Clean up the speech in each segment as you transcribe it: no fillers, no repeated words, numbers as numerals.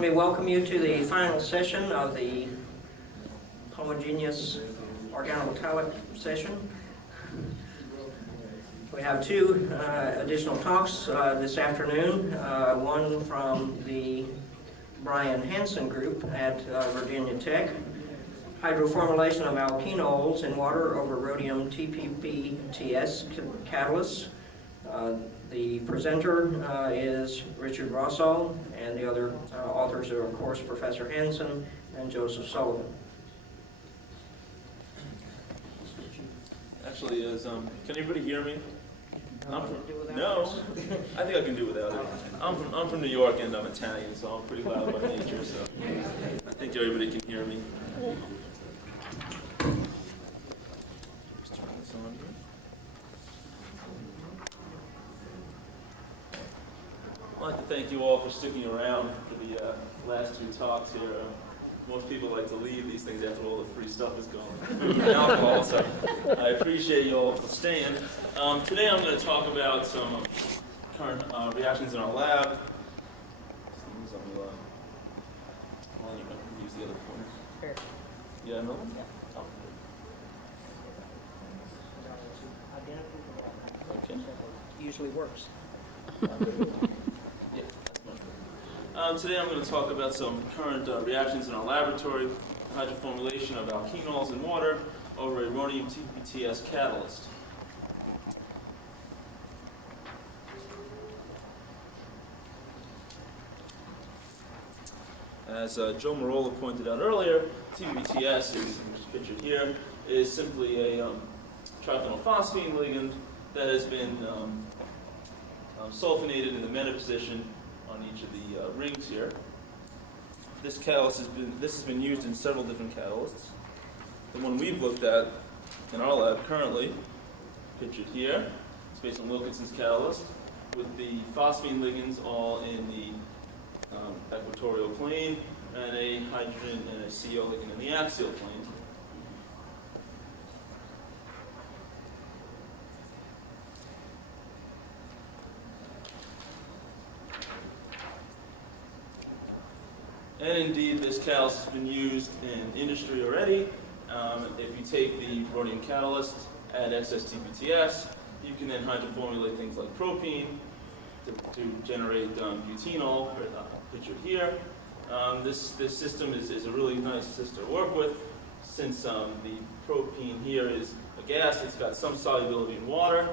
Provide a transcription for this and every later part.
Let me welcome you to the final session of the homogeneous organometallic session. We have two additional talks this afternoon, one from the Brian Hansen group at Virginia Tech, Hydroformylation of alkenols in water over Rh-TPPTS catalysts. The presenter is Richard Rosso, and the other authors are, of course, Professor Hansen and Joseph Sullivan. Actually, can everybody hear me? No, I think I can do without it. I'm from New York and I'm Italian, so I'm pretty loud by nature. So I think everybody can hear me. Just turn this on here. I'd like to thank you all for sticking around for the last two talks here. Most people like to leave these things after all the free stuff is gone, food and alcohol, so I appreciate you all for staying. Today I'm going to talk about some current reactions in our lab. Well, you can use the other pointer. Here. Yeah, another one? Yeah. Oh. Okay. Usually works. Yeah, that's much better. Today I'm going to talk about some current reactions in our laboratory, hydroformylation of alkenols in water over a Rh-TPPTS catalyst. As Joe Marola pointed out earlier, TPPTS, which is pictured here, is simply a triphenylphosphine ligand that has been sulfonated in the meta position on each of the rings here. This catalyst has been used in several different catalysts. The one we've looked at in our lab currently, pictured here, is based on Wilkinson's catalyst, with the phosphine ligands all in the equatorial plane, and a hydrogen and a CO ligand in the axial plane. And indeed, this catalyst has been used in industry already. If you take the rhodium catalyst, add excess TPTS, you can then hydroformylate things like propene to generate butanol, pictured here. This system is a really nice system to work with, since the propene here is a gas. It's got some solubility in water,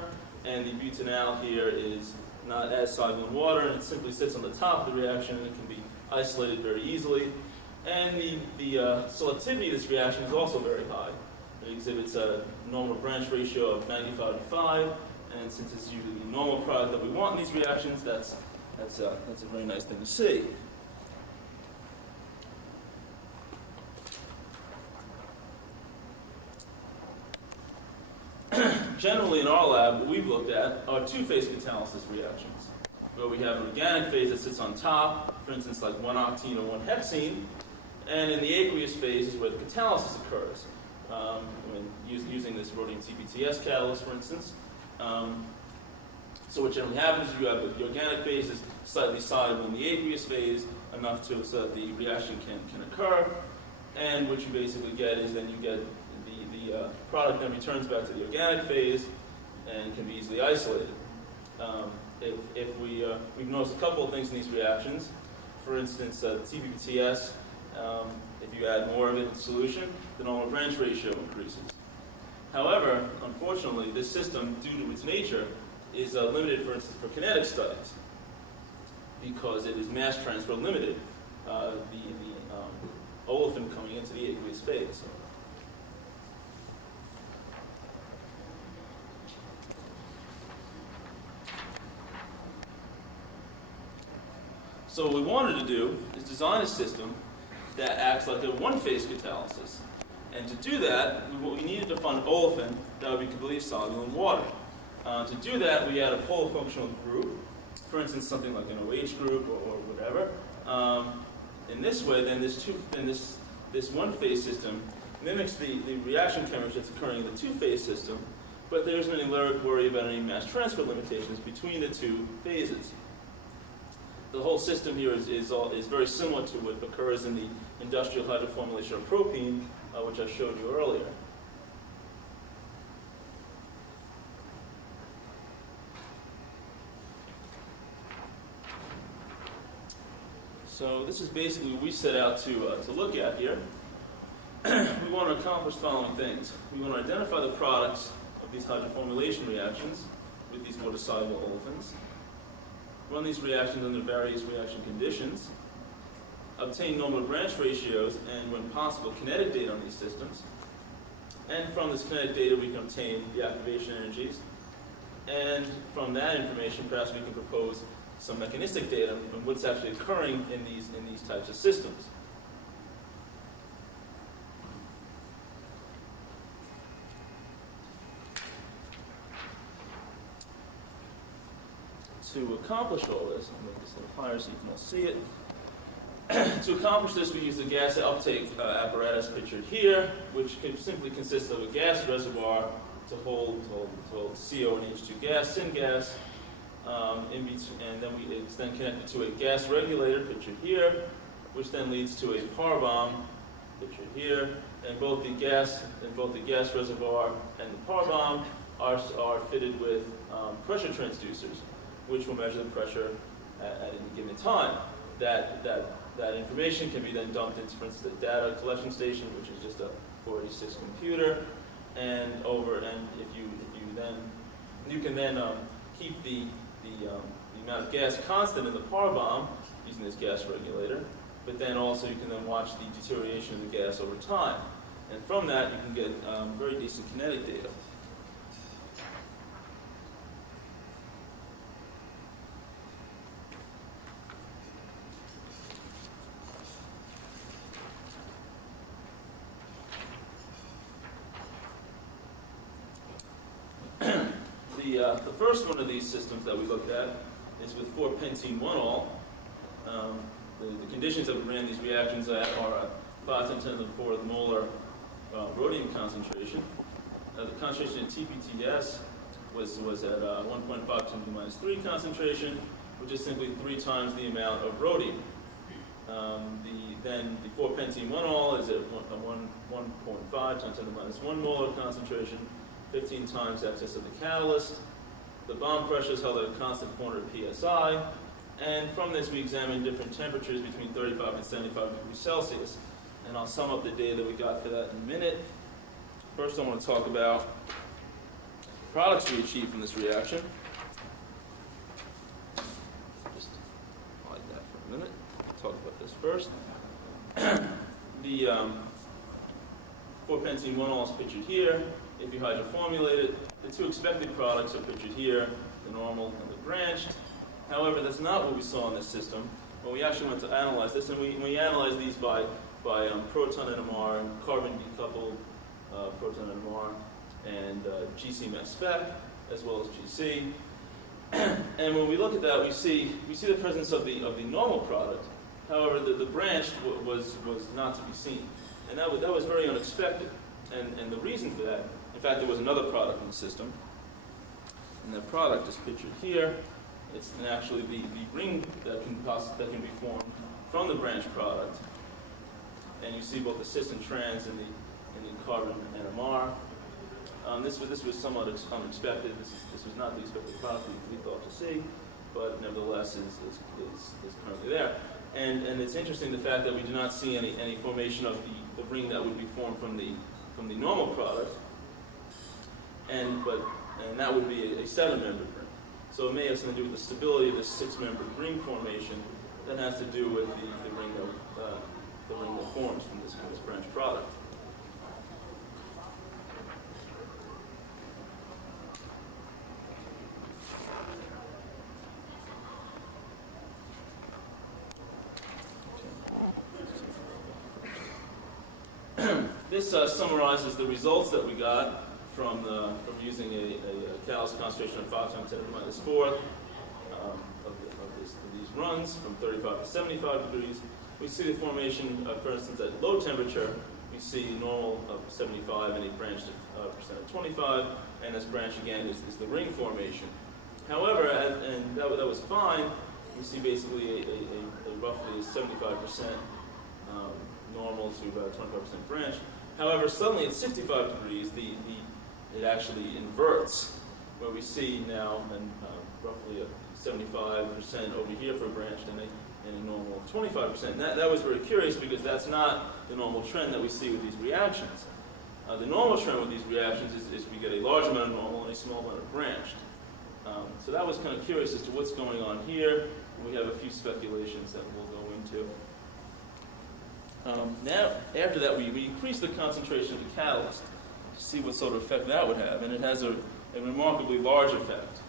and the butanol here is not as soluble in water, and it simply sits on the top of the reaction, and it can be isolated very easily. And the selectivity of this reaction is also very high. It exhibits a normal branch ratio of 95:5, and since it's usually the normal product that we want in these reactions, that's a very nice thing to see. Generally in our lab, what we've looked at are two-phase catalysis reactions, where we have an organic phase that sits on top, for instance, like 1-octene or 1-hexene, and in the aqueous phase is where the catalysis occurs. Using this Rh-TPPTS catalyst, for instance. So what generally happens is you have the organic phase is slightly soluble in the aqueous phase, enough so that the reaction can occur, and what you basically get is then you get the product then returns back to the organic phase and can be easily isolated. We've noticed a couple of things in these reactions. For instance, TPPTS, if you add more of it in solution, the normal branch ratio increases. However, unfortunately, this system, due to its nature, is limited, for instance, for kinetic studies, because it is mass transfer limited, the olefin coming into the aqueous phase. So what we wanted to do is design a system that acts like a one-phase catalysis. And to do that, we needed to find an olefin that would be completely soluble in water. To do that, we had a polyfunctional group, for instance, something like an OH group or whatever. In this way, then this one-phase system mimics the reaction chemistry that's occurring in the two-phase system, but there isn't any worry about any mass transfer limitations between the two phases. the whole system here is very similar to what occurs in the industrial hydroformylation of propene, which I showed you earlier. So this is basically what we set out to look at here. We want to accomplish the following things. We want to identify the products of these hydroformylation reactions with these water-soluble olefins, run these reactions under various reaction conditions, obtain normal branch ratios and, when possible, kinetic data on these systems. And from this kinetic data, we can obtain the activation energies. And from that information, perhaps we can propose some mechanistic data on what's actually occurring in these types of systems. To accomplish all this, I'll make this a little higher so you can all see it. To accomplish this, we use the gas uptake apparatus pictured here, which simply consists of a gas reservoir to hold CO and H2 gas, syngas, and then it's then connected to a gas regulator pictured here, which then leads to a power bomb pictured here, and both the gas reservoir and the power bomb are fitted with pressure transducers, which will measure the pressure at any given time. That information can be then dumped into, for instance, the data collection station, which is just a 486 computer, and you can then keep the amount of gas constant in the power bomb using this gas regulator, but then also you can then watch the deterioration of the gas over time, and from that you can get very decent kinetic data. The first one of these systems that we looked at is with 4-pentene-1-ol. The conditions that we ran these reactions at are 5 × 10 to the 4th molar rhodium concentration. The concentration in TPTS was at 1.5 × 10⁻³ concentration, which is simply 3 times the amount of rhodium. Then the 4-pentene-1-ol is at 1.5 × 10⁻⁻1 molar concentration, 15 times excess of the catalyst. The bomb pressure is held at a constant 400 psi, and from this we examined different temperatures between 35 and 75 degrees Celsius. And I'll sum up the data that we got for that in a minute. First I want to talk about products we achieved from this reaction. Just hide that for a minute. Talk about this first. The 4-pentene-1-ol is pictured here. If you hydroformulate it, the two expected products are pictured here, the normal and the branched. However, that's not what we saw in this system. Well, we actually went to analyze this, and we analyzed these by proton NMR, carbon decoupled proton NMR, and GC mass spec, as well as GC. And when we look at that, we see the presence of the normal product. However, the branched was not to be seen, and that was very unexpected. And the reason for that, in fact, there was another product in the system, and that product is pictured here. It's actually the ring that can be formed from the branched product, and you see both the cis and trans in the carbon NMR. This was somewhat unexpected. This was not the expected product we thought to see, but nevertheless is currently there. And it's interesting the fact that we do not see any formation of the ring that would be formed from the normal product, and that would be a 7-membered ring. So it may have something to do with the stability of this 6-membered ring formation that has to do with the ring that forms from this branched product. This summarizes the results that we got from using a catalyst concentration of 5 × 10⁻⁴ of these runs from 35 to 75 degrees. We see the formation, for instance, at low temperature. We see normal of 75 and a branched percent of 25, and this branch again is the ring formation. However, and that was fine, we see basically a roughly 75% normal to about 25% branch. However, suddenly at 65 degrees, it actually inverts, where we see now roughly a 75% over here for branched and a normal 25%. And that was very curious because that's not the normal trend that we see with these reactions. The normal trend with these reactions is we get a large amount of normal and a small amount of branched. So that was kind of curious as to what's going on here. And we have a few speculations that we'll go into. Now, after that, we increase the concentration of the catalyst to see what sort of effect that would have, and it has a remarkably large effect.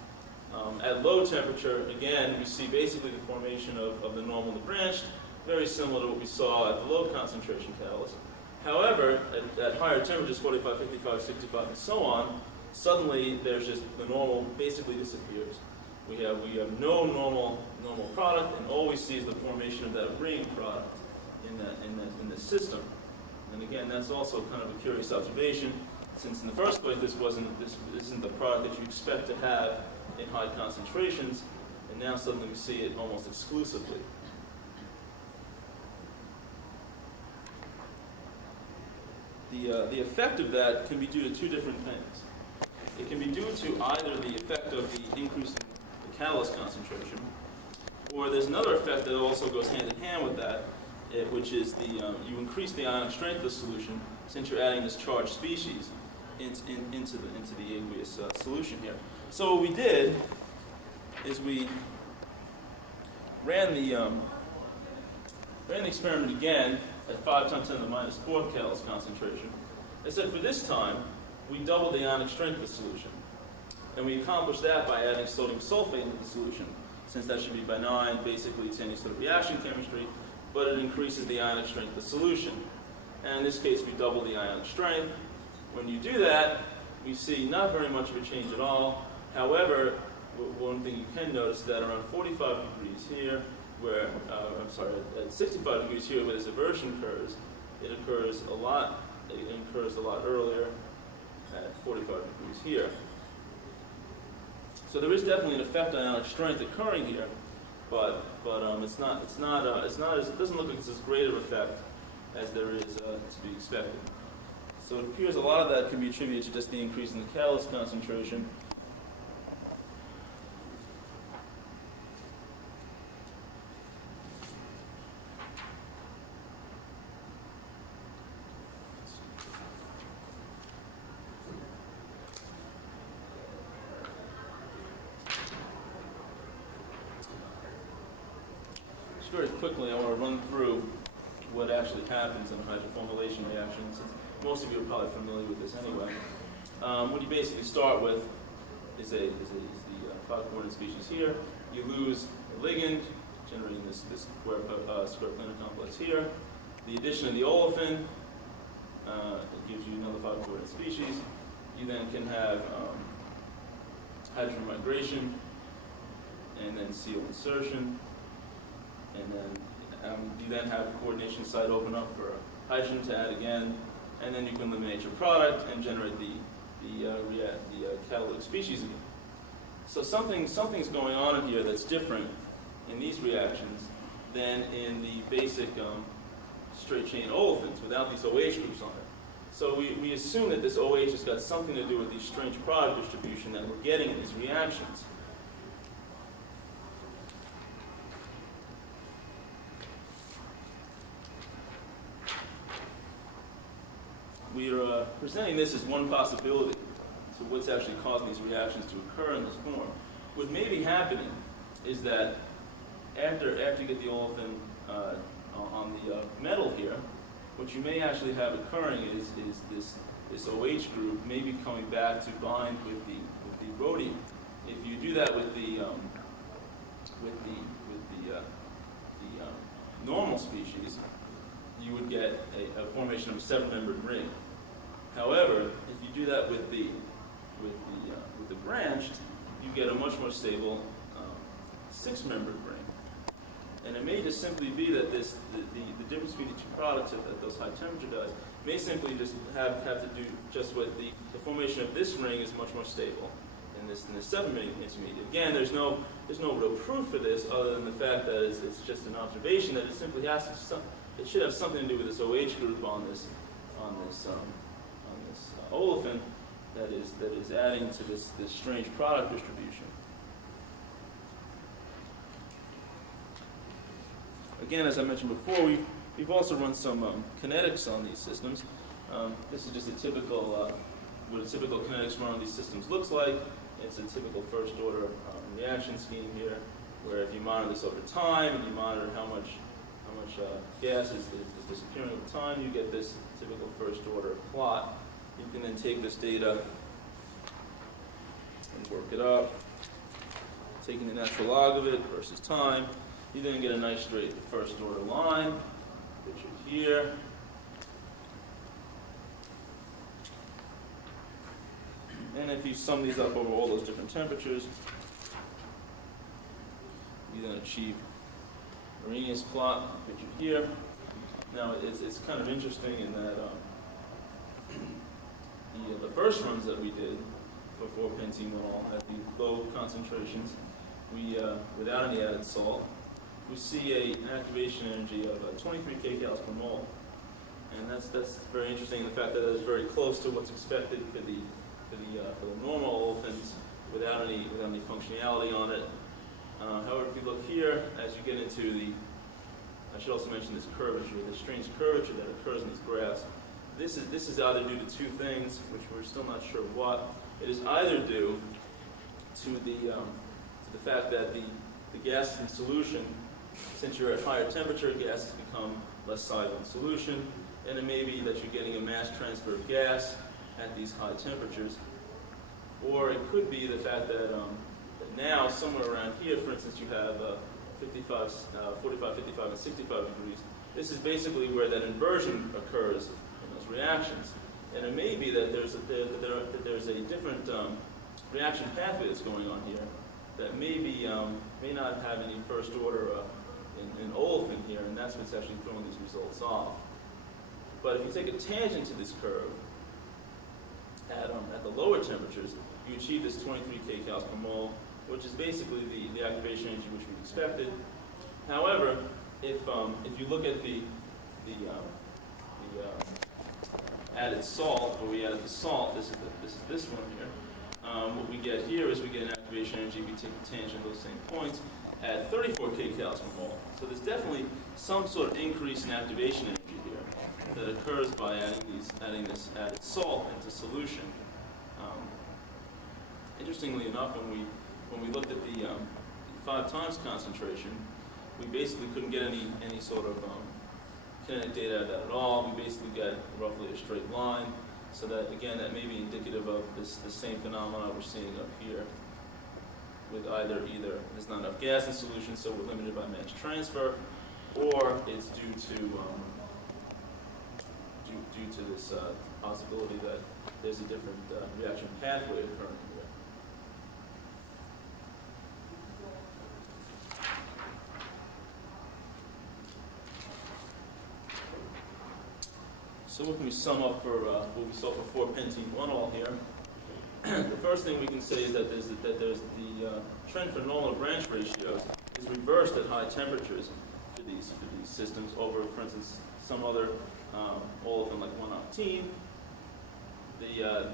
At low temperature, again, we see basically the formation of the normal and the branched, very similar to what we saw at the low concentration catalyst. However, at higher temperatures, 45, 55, 65, and so on, suddenly there's just the normal basically disappears. We have no normal product, and all we see is the formation of that ring product in the system. And again, that's also kind of a curious observation, since in the first place this isn't the product that you expect to have in high concentrations, and now suddenly we see it almost exclusively. The effect of that can be due to two different things. It can be due to either the effect of the increase in the catalyst concentration, or there's another effect that also goes hand in hand with that, which is you increase the ionic strength of the solution since you're adding this charged species into the aqueous solution here. So what we did is we ran the experiment again at 5 times 10 to the minus 4th catalyst concentration. I said for this time, we doubled the ionic strength of the solution. And we accomplished that by adding sodium sulfate into the solution, since that should be benign, basically to any sort of reaction chemistry, but it increases the ionic strength of the solution. And in this case, we double the ionic strength. When you do that, we see not very much of a change at all. However, one thing you can notice is that around 45 degrees here, at 65 degrees here, where this aversion occurs, it occurs a lot earlier at 45 degrees here. So there is definitely an effect on ionic strength occurring here, but it doesn't look like it's as great of an effect as there is to be expected. So it appears a lot of that can be attributed to just the increase in the catalyst concentration. Very quickly, I want to run through what actually happens in a hydroformylation reaction, since most of you are probably familiar with this anyway. What you basically start with is the 5-coordinate species here. You lose the ligand, generating this square planar complex here. The addition of the olefin it gives you another 5-coordinate species. You then can have hydrogen migration, and then CO insertion. And then you then have a coordination site open up for hydrogen to add again, and then you can eliminate your product and generate the catalytic species again. So something's going on in here that's different in these reactions than in the basic straight chain olefins without these OH groups on it. So we assume that this OH has got something to do with the strange product distribution that we're getting in these reactions. We are presenting this as one possibility to what's actually causing these reactions to occur in this form. What may be happening is that after you get the olefin on the metal here, what you may actually have occurring is this OH group may be coming back to bind with the rhodium. If you do that with the normal species, you would get a formation of a 7-membered ring. However, if you do that with the branched, you get a much more stable 6-membered ring. And it may just simply be that the difference between the two products at those high temperature dyes may simply just have to do just with the formation of this ring is much more stable, and this 7-ring intermediate. Again, there's no real proof for this other than the fact that it's just an observation that it simply has to, it should have something to do with this OH group on this olefin that is adding to this strange product distribution. Again, as I mentioned before, we've also run some kinetics on these systems. This is just a typical what a typical kinetics run on these systems looks like. It's a typical first order reaction scheme here, where if you monitor this over time and you monitor how much gas is disappearing over time, you get this typical first order plot. You can then take this data and work it up, taking the natural log of it versus time. You then get a nice straight first order line, pictured here. And if you sum these up over all those different temperatures, you then achieve Arrhenius plot, pictured here. Now, it's kind of interesting in that the first runs that we did for 4-penteneol at the low concentrations, we without any added salt, we see an activation energy of 23 kcals per mole, and that's very interesting. The fact that it's very close to what's expected for the normal olefins without any functionality on it. However, if you look here, as you get into I should also mention this curvature, this strange curvature that occurs in these graphs. This is either due to two things, which we're still not sure what. It is either due to the fact that the gas in solution, since you're at higher temperature, gases become less soluble in solution, and it may be that you're getting a mass transfer of gas at these high temperatures. Or it could be the fact that now, somewhere around here, for instance, you have 45, 55, and 65 degrees. This is basically where that inversion occurs in those reactions. And it may be that there's a different reaction pathway that's going on here that may not have any first order in olefin here, and that's what's actually throwing these results off. But if you take a tangent to this curve, at the lower temperatures, you achieve this 23 kcals per mole, which is basically the activation energy which we expected. However, if you look at the added salt, where we added the salt, this is this one here. What we get here is we get an activation energy. We take the tangent of those same points at 34 kcals per mole. So there's definitely some sort of increase in activation energy here that occurs by adding this added salt into solution. Interestingly enough, when we looked at the 5 times concentration, we basically couldn't get any sort of kinetic data out of that at all. We basically got roughly a straight line. So that, again, that may be indicative of the same phenomena we're seeing up here, with either there's not enough gas in solution, so we're limited by mass transfer, or it's due to this possibility that there's a different reaction pathway occurring here. So what can we sum up for what we saw for 4-penteneol here? The first thing we can say is that there's the trend for normal branch ratios is reversed at high temperatures for these systems over, for instance, some other olefin like 1-octene.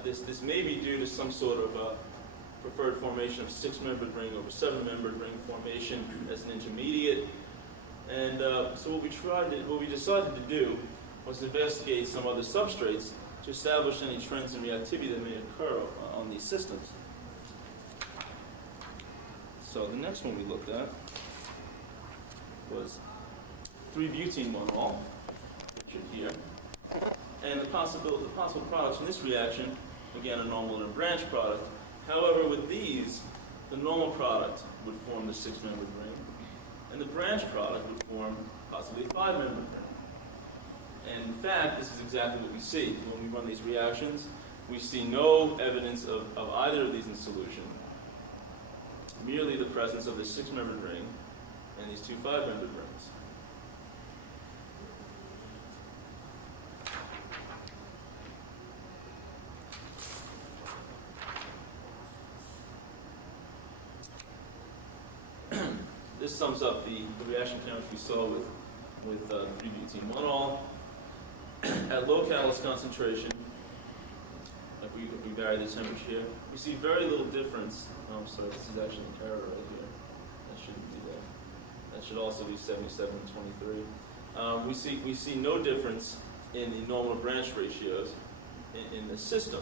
This may be due to some sort of preferred formation of 6-membered ring over 7-membered ring formation as an intermediate. And so what we decided to do was to investigate some other substrates to establish any trends in reactivity that may occur on these systems. So the next one we looked at was 3-buteneol, pictured here. And the possible products from this reaction, again, a normal and a branch product. However, with these, the normal product would form the 6-membered ring, and the branch product would form possibly a 5-membered ring. And in fact, this is exactly what we see. When we run these reactions, we see no evidence of either of these in solution, merely the presence of this 6-membered ring and these 2 5-membered rings. this sums up the reaction chemistry we saw with 3-butene-1-ol. At low catalyst concentration, if we vary the temperature here, we see very little difference. Oh, I'm sorry, this is actually an error right here. That shouldn't be there. That should also be 77 and 23. We see no difference in the normal branch ratios in the system.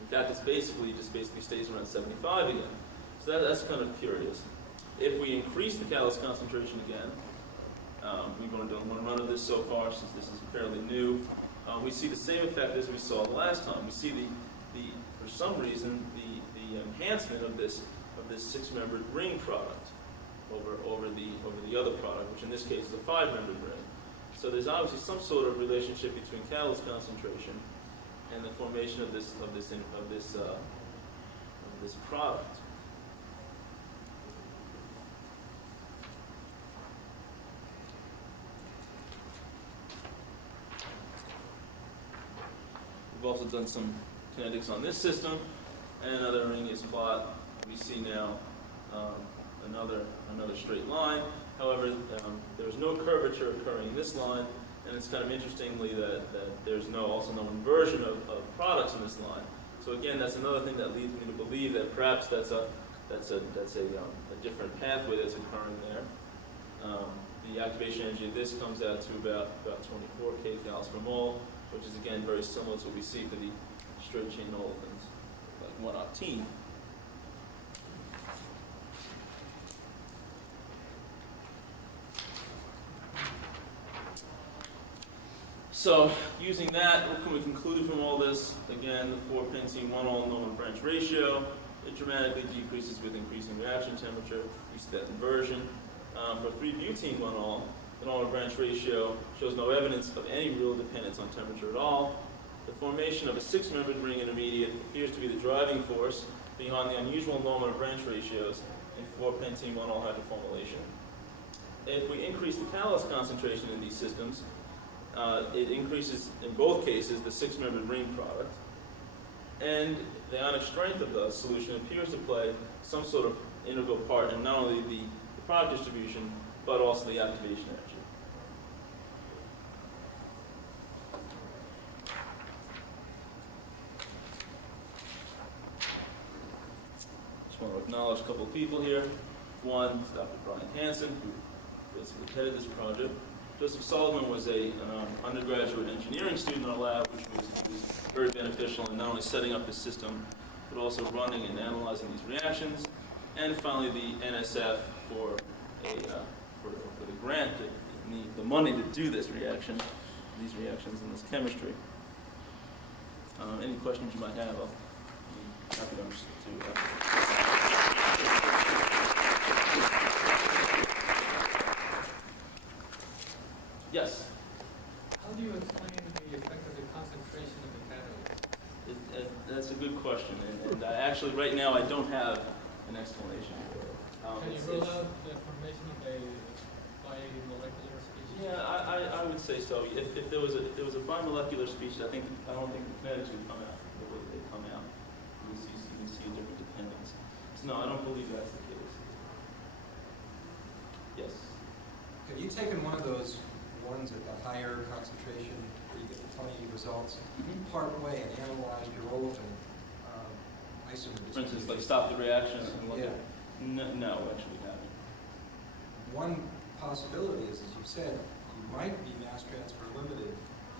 In fact, it just basically stays around 75 again. So that's kind of curious. If we increase the catalyst concentration again, we're going to do one run of this so far, since this is fairly new. We see the same effect as we saw last time. We see for some reason the enhancement of this 6-membered ring product over the other product, which in this case is a 5-membered ring. So there's obviously some sort of relationship between catalyst concentration and the formation of this product. We've also done some kinetics on this system, and another Arrhenius plot. We see now another straight line. However, there's no curvature occurring in this line, and it's kind of interestingly that there's also no inversion of products in this line. So again, that's another thing that leads me to believe that perhaps that's a different pathway that's occurring there. The activation energy of this comes out to about 24 kcals per mole, which is again very similar to what we see for the straight chain olefins, like 1-octene. So, using that, what can we conclude from all this? Again, the 4-pentene-1-ol normal branch ratio, it dramatically decreases with increasing reaction temperature. We see that inversion. For 3-butene-1-ol, the normal branch ratio shows no evidence of any real dependence on temperature at all. The formation of a 6-membered ring intermediate appears to be the driving force behind the unusual normal branch ratios in 4-pentene-1-ol hydroformylation. If we increase the catalyst concentration in these systems, it increases, in both cases, the 6-membered ring product. And the ionic strength of the solution appears to play some sort of integral part in not only the product distribution, but also the activation energy. Just want to acknowledge a couple of people here. One is Dr. Brian Hansen, who basically headed this project. Joseph Sullivan was an undergraduate engineering student in our lab, which was very beneficial in not only setting up the system, but also running and analyzing these reactions. And finally, the NSF for the grant, the money to do this reaction, these reactions in this chemistry. Any questions you might have, I'll be happy to Yes? How do you explain the effect of the concentration of the catalyst? That's a good question, and I actually, right now, I don't have an explanation for it. Can you rule out the formation of a bimolecular species? Yeah, I would say so. If there was a bimolecular species, I don't think the kinetics would come out the way they come out. You can see a different dependence. So no, I don't believe that's the case. Yes. Have you taken one of those ones at the higher concentration where you get the funny results part way and analyzed your olefin isomer? For instance, like stop the reaction and look Yeah. at No, actually we haven't. One possibility is, as you said, you might be mass transfer limited.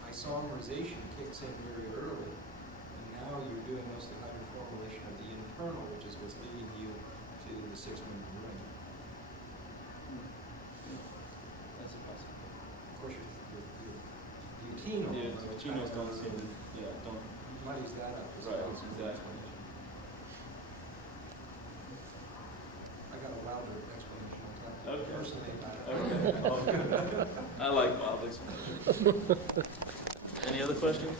Isomerization kicks in very early, and now you're doing most of the hydroformylation of the internal, which is what's leading you to the 6-membered ring. That's a possibility. Of course, your butene Geno's don't seem to, don't. muddies that up. Right, exactly. I got a louder explanation on that. Okay. Personally, Okay. I like Bob's explanation. Any other questions?